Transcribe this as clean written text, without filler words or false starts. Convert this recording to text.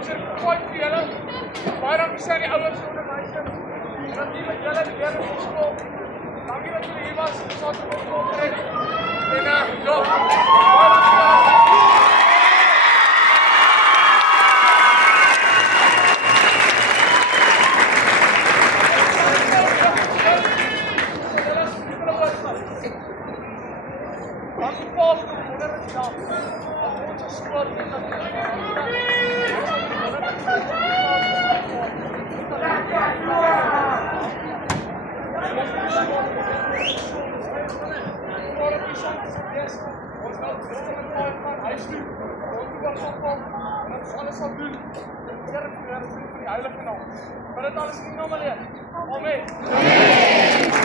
Ons het gefooi vir julle. Baie dankie aan die ouers en onderwysers. Natuurlik julle die leerders op skool. Dankie dat julle hier was. Ons sal terug kom trek. En ja, baie dankie. Maar dit alles in die naam alleen. Amen.